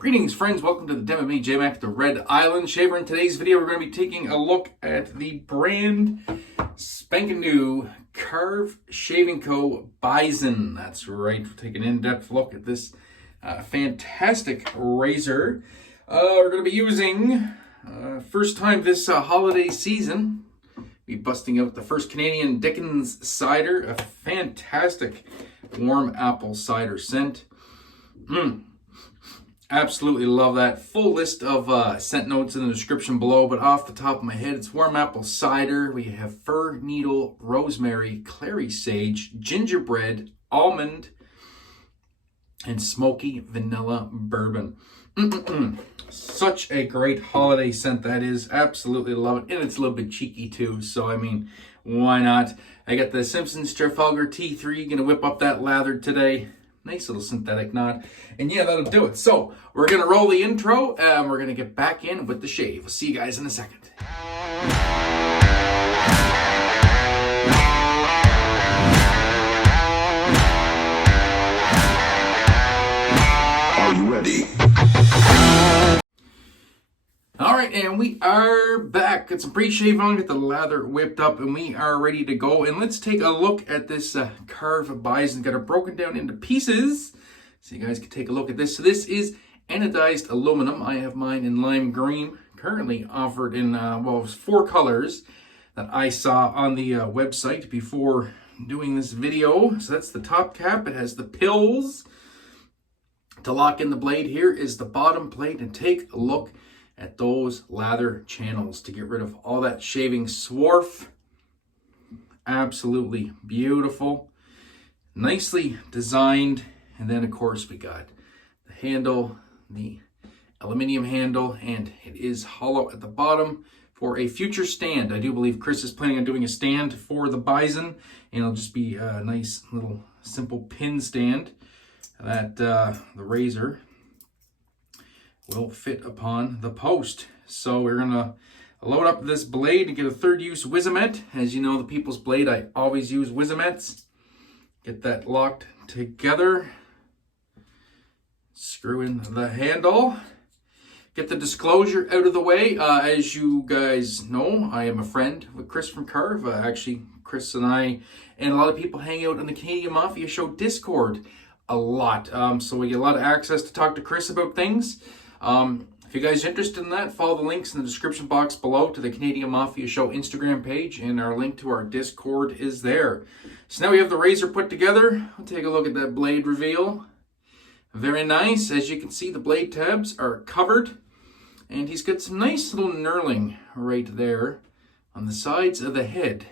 Greetings friends, welcome to the den with me, Jmac, the Red Island Shaver. In today's video, we're going to be taking a look at the brand spanking new Karve Shaving Co. BISON. That's right, we're taking an in-depth look at this fantastic razor. We're going to be using, first time this holiday season, be busting out the first Canadian Dickens cider, a fantastic warm apple cider scent. Absolutely love that. Full list of scent notes in the description below, but off the top of my head, it's warm apple cider. We have fir needle, rosemary, clary sage, gingerbread, almond, and smoky vanilla bourbon. Such a great holiday scent that is. Absolutely love it. And it's a little bit cheeky too, so I mean, why not? I got the Simpsons Trafalgar T3, gonna whip up that lather today. Nice little synthetic knot. And yeah, that'll do it. So we're going to roll the intro and we're going to get back in with the shave. We'll see you guys in a second. Are you ready? All right, and we are back. Got some pre-shave on, get the lather whipped up, and we are ready to go. And let's take a look at this Karve BISON. Got it broken down into pieces, so you guys can take a look at this. So this is anodized aluminum. I have mine in lime green, currently offered in, well, it was 4 colors that I saw on the website before doing this video. So that's the top cap. It has the pills to lock in the blade. Here is the bottom plate, and take a look at those lather channels to get rid of all that shaving swarf. Absolutely beautiful, nicely designed. And then of course we got the handle, the aluminum handle, and it is hollow at the bottom for a future stand. I do believe Chris is planning on doing a stand for the BISON, and it'll just be a nice little simple pin stand that the razor will fit upon the post. So we're gonna load up this blade and get a third use Wizamet. As you know, the People's Blade, I always use Wizamets. Get that locked together. Screw in the handle. Get the disclosure out of the way. As you guys know, I am a friend with Chris from Karve. Actually, Chris and I and a lot of people hang out on the CanadianMafia Show Discord a lot. So we get a lot of access to talk to Chris about things. If you guys are interested in that, follow the links in the description box below to the CanadianMafia Show Instagram page, and our link to our Discord is there. So now we have the razor put together. I'll take a look at that blade reveal. Very nice. As you can see, the blade tabs are covered, and he's got some nice little knurling right there on the sides of the head.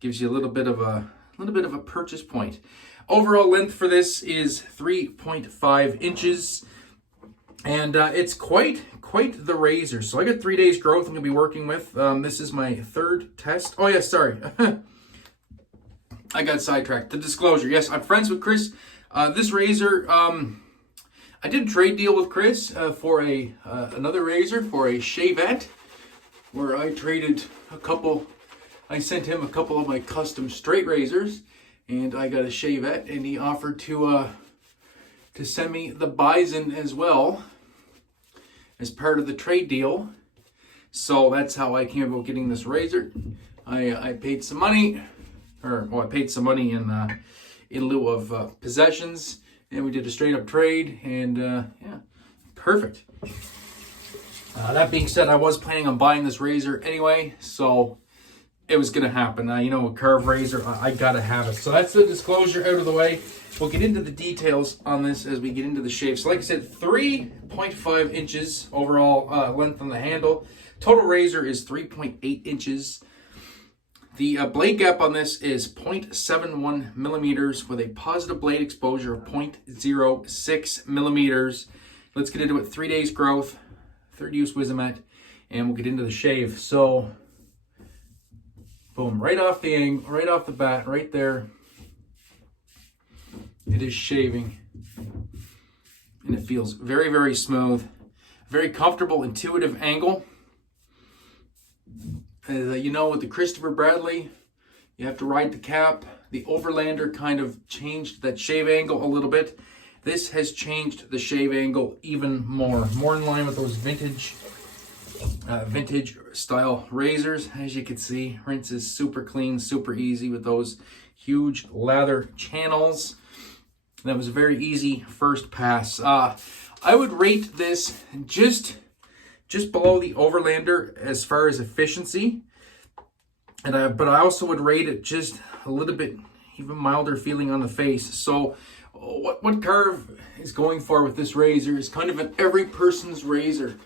Gives you a little bit of a purchase point. Overall length for this is 3.5 inches. And it's quite the razor. So I got 3 days growth I'm going to be working with. This is my third test. Oh, yeah, sorry. I got sidetracked. The disclosure. Yes, I'm friends with Chris. This razor, I did a trade deal with Chris for another razor, for a shavette, where I traded I sent him a couple of my custom straight razors, and I got a shavette, and he offered to send me the BISON as well as part of the trade deal. So that's how I came about getting this razor. I paid some money, I paid some money in lieu of possessions, and we did a straight up trade, and yeah, perfect. That being said, I was planning on buying this razor anyway, so it was gonna happen. You know, a Karve razor, I gotta have it. So that's the disclosure out of the way. We'll get into the details on this as we get into the shave. So like I said, 3.5 inches overall length on the handle. Total razor is 3.8 inches. The blade gap on this is 0.71 millimeters with a positive blade exposure of 0.06 millimeters. Let's get into it. 3 days growth, third use Wizamet, and we'll get into the shave. So, boom, right off the bat, right there. It is shaving, and it feels very, very smooth, very comfortable, intuitive angle. As you know, with the Christopher Bradley, you have to ride the cap. The Overlander kind of changed that shave angle a little bit. This has changed the shave angle even more. More in line with those vintage style razors. As you can see, rinses super clean, super easy with those huge lather channels. That was a very easy first pass. I would rate this just below the Overlander as far as efficiency, but I also would rate it just a little bit even milder feeling on the face. So what Karve is going for with this razor is kind of an every person's razor.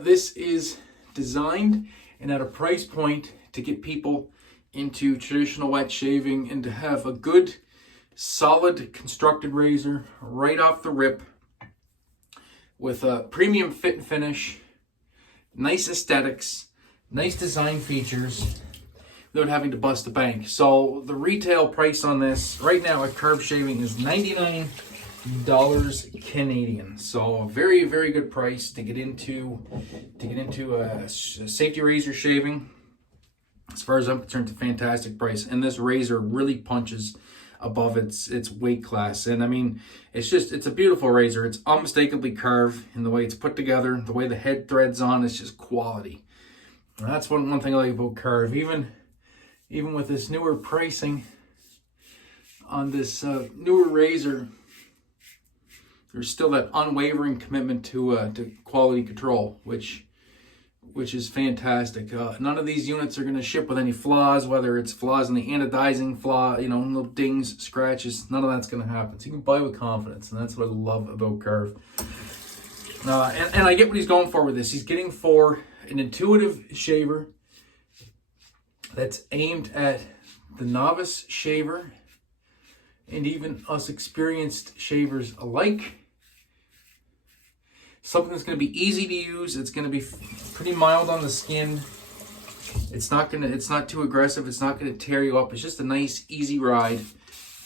This is designed and at a price point to get people into traditional wet shaving and to have a good, solid constructed razor right off the rip with a premium fit and finish, nice aesthetics, nice design features without having to bust the bank. So the retail price on this right now at Karve Shaving is $99 Canadian. So a very, very good price to get into a safety razor shaving. As far as I'm concerned, it's a fantastic price, and this razor really punches above its weight class. And I mean, it's a beautiful razor. It's unmistakably Karve in the way it's put together, the way the head threads on. It's just quality. And that's one thing I like about Karve. Even with this newer pricing on this newer razor, there's still that unwavering commitment to quality control, which is fantastic. None of these units are going to ship with any flaws, whether it's flaws in the anodizing flaw, little dings, scratches. None of that's going to happen. So you can buy with confidence, and that's what I love about Karve. And I get what he's going for with this. He's getting for an intuitive shaver that's aimed at the novice shaver and even us experienced shavers alike. Something that's going to be easy to use. It's going to be pretty mild on the skin. It's not too aggressive. It's not going to tear you up. It's just a nice, easy ride.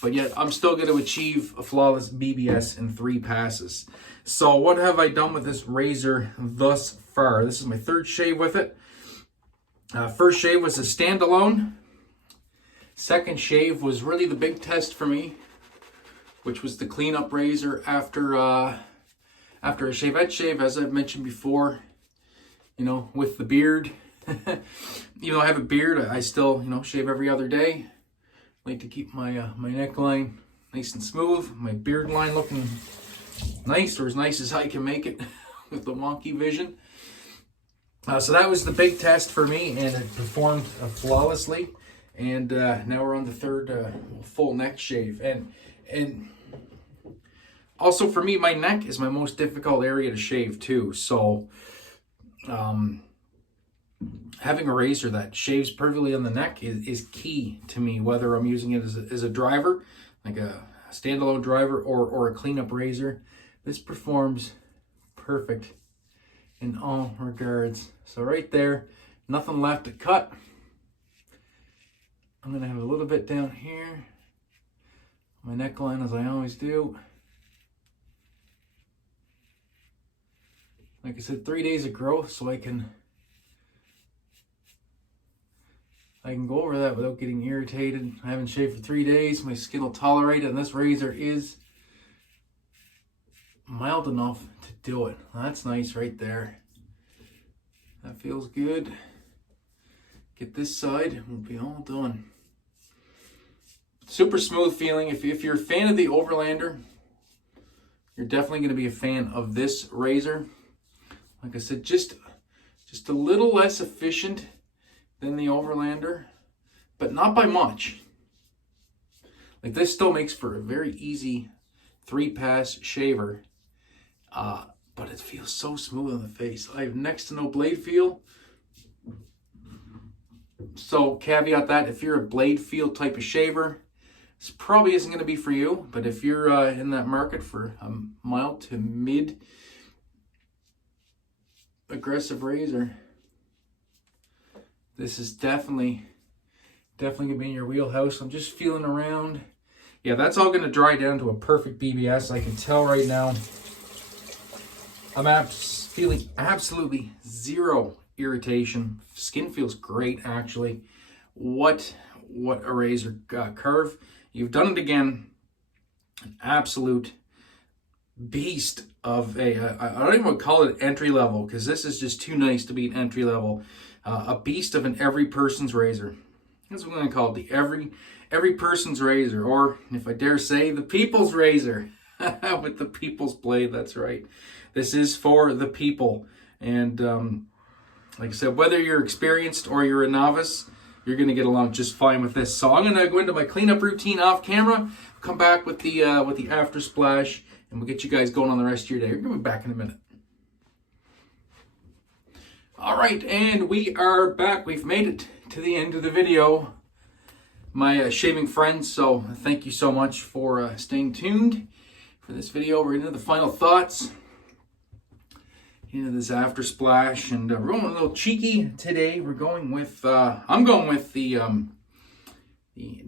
But yet, I'm still going to achieve a flawless BBS in 3 passes. So what have I done with this razor thus far? This is my 3rd shave with it. First shave was a standalone. Second shave was really the big test for me, which was the cleanup razor after a shavette shave, as I've mentioned before. With the beard. Even though I have a beard, I still, shave every other day. I like to keep my neckline nice and smooth, my beard line looking nice, or as nice as I can make it with the wonky vision. So that was the big test for me, and it performed flawlessly. And now we're on the 3rd full neck shave. And also for me, my neck is my most difficult area to shave too. So having a razor that shaves perfectly on the neck is key to me, whether I'm using it as a driver, like a standalone driver, or a cleanup razor. This performs perfect in all regards. So right there, nothing left to cut. I'm going to have a little bit down here, my neckline, as I always do. Like I said, 3 days of growth, so I can go over that without getting irritated. I haven't shaved for 3 days. My skin will tolerate it, and this razor is mild enough to do it. That's nice right there. That feels good. Get this side, we'll be all done. Super smooth feeling. If you're a fan of the Overlander, you're definitely going to be a fan of this razor. Like I said, just a little less efficient than the Overlander, but not by much. Like, this still makes for a very easy 3-pass shaver, but it feels so smooth on the face. I have next to no blade feel. So caveat that, if you're a blade feel type of shaver, this probably isn't going to be for you. But if you're in that market for a mild to mid aggressive razor, this is definitely gonna be in your wheelhouse. I'm just feeling around. Yeah, that's all gonna dry down to a perfect BBS. I can tell right now. I'm feeling absolutely zero irritation. Skin feels great, actually. What a razor. Karve, you've done it again. An absolute beast of a, I don't even want to call it entry level, because this is just too nice to be an entry level. A beast of an every person's razor. That's what I'm going to call it, the every person's razor, or if I dare say, the people's razor. With the people's blade, that's right. This is for the people. And like I said, whether you're experienced or you're a novice, you're going to get along just fine with this. So I'm going to go into my cleanup routine off camera, come back with the after splash, and we'll get you guys going on the rest of your day. We're going to be back in a minute. All right, and we are back. We've made it to the end of the video, my shaving friends. So thank you so much for staying tuned for this video. We're into the final thoughts, into this after splash, and we're going a little cheeky today. We're going with I'm going with the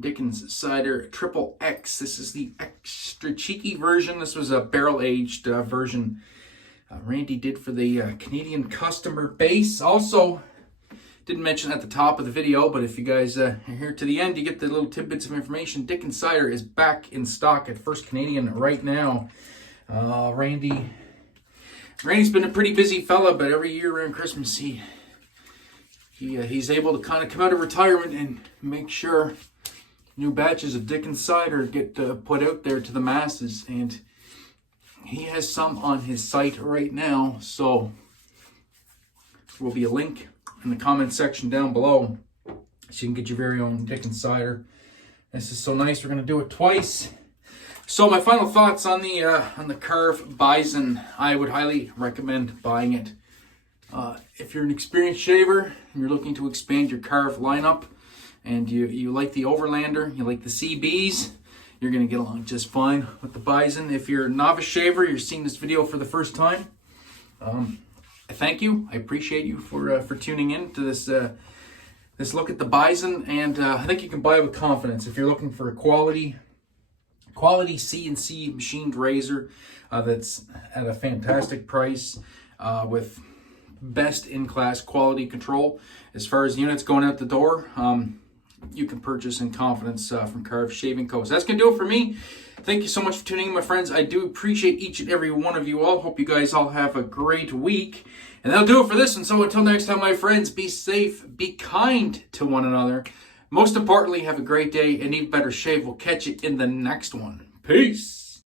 Dickens Cider Triple X. This is the extra cheeky version. This was a barrel aged version Randy did for the Canadian customer base. Also, didn't mention at the top of the video, but if you guys are here to the end, you get the little tidbits of information. Dickens Cider is back in stock at First Canadian right now. Randy's been a pretty busy fella, but every year around Christmas, he's able to kind of come out of retirement and make sure new batches of Dickens Cider get put out there to the masses. And he has some on his site right now, so there will be a link in the comment section down below so you can get your very own Dickens Cider. This is so nice. We're going to do it twice. So my final thoughts on the Karve Bison. I would highly recommend buying it. If you're an experienced shaver and you're looking to expand your Karve lineup, and you like the Overlander, you like the CBs, you're going to get along just fine with the Bison. If you're a novice shaver, you're seeing this video for the first time, I thank you. I appreciate you for tuning in to this look at the Bison, and I think you can buy it with confidence. If you're looking for a quality CNC machined razor that's at a fantastic price with best in class quality control as far as units going out the door, you can purchase in confidence from Karve Shaving Co. So that's going to do it for me. Thank you so much for tuning in, my friends. I do appreciate each and every one of you all. Hope you guys all have a great week. And that'll do it for this one. So until next time, my friends, be safe, be kind to one another. Most importantly, have a great day and even better shave. We'll catch you in the next one. Peace.